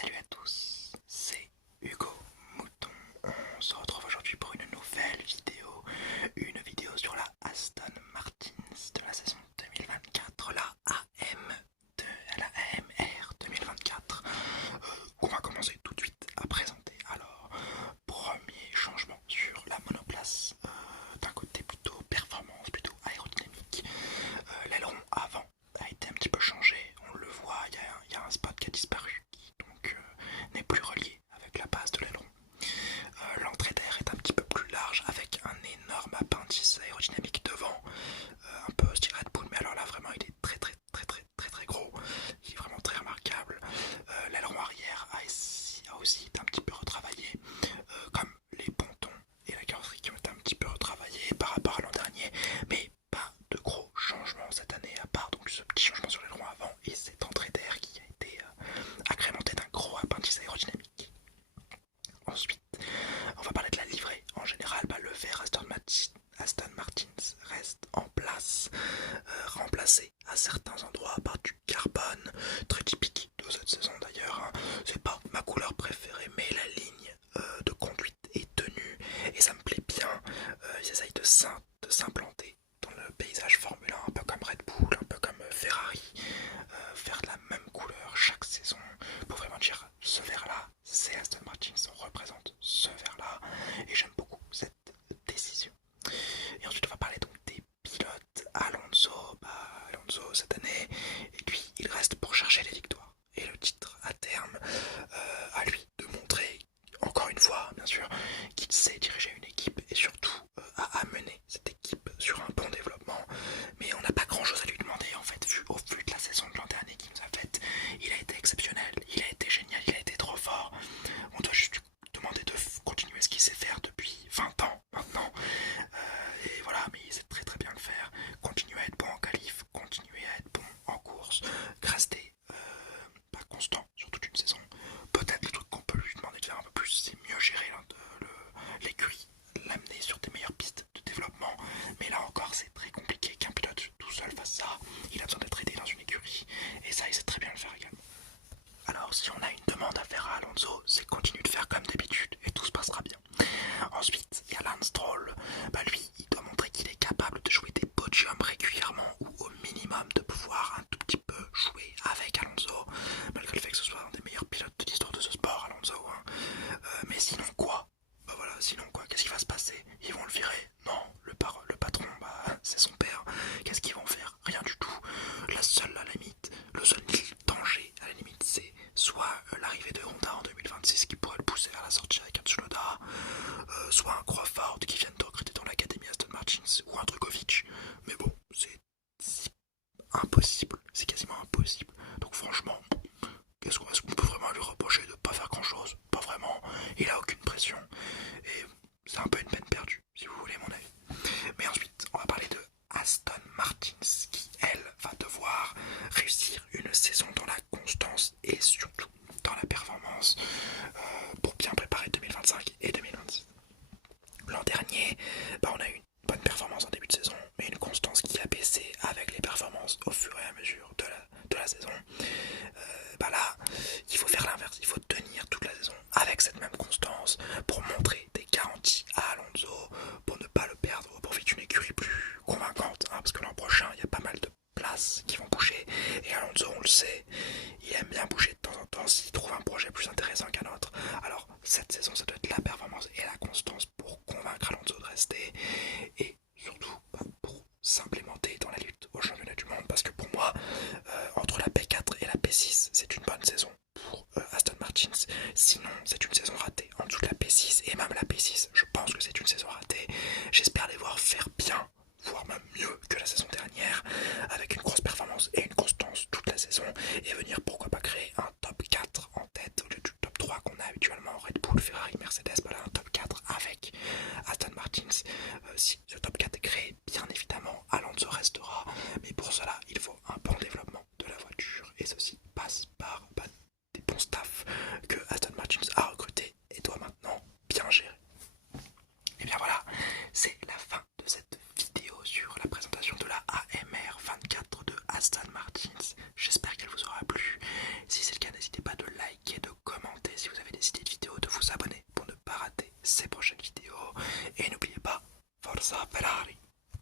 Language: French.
Salut à tous, c'est Hugo Mouton. On se retrouve aujourd'hui pour une vidéo sur la Aston Martin de la saison 2024, la AMR 2024, qu'on va commencer tout de suite à présenter. Alors, premier changement sur la monoplace, d'un côté plutôt performance, plutôt aérodynamique. L'aileron avant a été un petit peu changé, on le voit, il y a un spot qui a disparu, qui donc n'est plus relié avec la base de l'aileron. L'entrée d'air est un petit peu plus large avec un énorme appendice aérodynamique devant, un peu style Red Bull, mais alors là vraiment il est très gros, il est vraiment très remarquable. L'aileron arrière a aussi été un petit peu retravaillé, comme les pontons et la carrosserie qui ont été un petit peu retravaillés par rapport à l'an dernier, mais pas de gros changements cette année, à part donc ce petit changement sur l'aileron avant et cette entrée d'air qui a été agrémentée d'un gros appendice aérodynamique. Ensuite, on va parler de la livrée. En général, le vert Aston Martin reste en place, remplacé à certains endroits par du carbone, très typique de cette saison d'ailleurs, hein. C'est pas ma couleur préférée, mais la ligne de conduite est tenue et ça me plaît bien. Ils essayent de s'implanter dans le paysage Formule 1, un peu comme Red Bull, un peu comme Ferrari, faire de la même couleur chaque saison pour vraiment dire ce vert là c'est Aston Martin, on représente ce vert là et j'aime beaucoup cette décision. Et ensuite on va parler donc des pilotes. Alonso cette année, et puis il reste pour chercher les victoires et le titre à terme, à lui de montrer encore une fois bien sûr qu'il sait diriger une équipe et surtout à amener cette équipe sur un bon développement. Mais on n'a pas grand chose à lui demander en fait, vu au flux de la saison de l'an dernier qu'il nous a faite. Il a été exceptionnel, il a été génial, il a été trop fort. On doit juste lui demander de continuer ce qu'il sait faire depuis 20 ans maintenant. Et voilà, mais il sait très bien le faire. Continuer à être bon en qualif, continuer à être bon en course, rester pas constant sur toute une saison. Peut-être le truc qu'on peut lui demander de faire un peu plus, c'est mieux gérer l'écurie, l'amener sur des meilleures pistes de développement. Mais là encore, c'est très compliqué qu'un pilote tout seul fasse ça. Il a besoin d'être aidé dans une écurie. Et ça, il sait très bien le faire également. Alors, si on a une demande à faire à Alonso, c'est continue de faire comme d'habitude et tout se passera bien. Ensuite, il y a Lance Stroll. Lui, il doit montrer qu'il est capable de jouer des podiums régulièrement ou au minimum de pouvoir un tout petit peu jouer avec Alonso, malgré le fait que ce soit un des meilleurs pilotes de l'histoire de ce sport, Alonso, hein. Mais sinon quoi? Sinon quoi? Qu'est-ce qui va se passer? Ils vont le virer? Non, le patron, c'est son père. Qu'est-ce qu'ils vont faire? Rien du tout. Le seul danger à la limite, c'est soit l'arrivée de Honda en 2026 qui pourrait le pousser vers la sortie avec un Tsunoda, soit un Crawford qui vient de recruter dans l'académie Aston Martin, ou un Drugovic. Mais bon, c'est impossible, c'est quasiment impossible. Donc franchement, est-ce qu'on peut vraiment lui reprocher de ne pas faire grand chose? Pas vraiment, il a aucune pression et c'est un peu une peine perdue si vous voulez mon avis. Mais ensuite on va parler de Aston Martin qui elle va devoir réussir une saison dans la constance et surtout dans la performance, pour bien préparer 2025 et 2026. L'an dernier, on a eu une bonne performance en début de saison, mais une constance qui a baissé avec les performances au fur et à mesure de la saison. Là, il faut faire l'inverse, il faut tenir toute la saison avec cette même constance pour montrer des garanties à Alonso, pour ne pas le perdre au profit d'une écurie plus convaincante, hein, parce que l'an prochain, il y a pas mal de places qui vont bouger, et Alonso, on le sait, il aime bien bouger de temps en temps s'il trouve un projet plus intéressant qu'un autre. Alors, cette saison, ça doit être la performance et la constance pour convaincre Alonso de rester, et surtout pour s'implémenter dans la lutte au championnat du monde, parce que pour moi, entre la P4 et la P6, c'est une bonne saison pour Aston Martin. Sinon, c'est une saison ratée. En dessous de la P6 et même la P6, je pense que c'est une saison ratée. J'espère les voir faire bien, voire même mieux que la saison dernière, avec une grosse performance et une constance toute la saison, et venir pourquoi pas créer un top 4 en tête au lieu du top 3 qu'on a habituellement en Red Bull, Ferrari, Mercedes. Un top 4 avec Aston Martin. Si ce top 4 est créé, bien évidemment Alonso restera, mais pour cela il faut un bon développement de la voiture, et ceci passe par des bons staffs que Aston Martin a recruté et doit maintenant bien gérer. Et bien voilà, c'est la fin de cette vidéo sur la présentation de la AMR 24 de Aston Martin. J'espère qu'elle vous aura plu. Si c'est le cas, Forza Ferrari.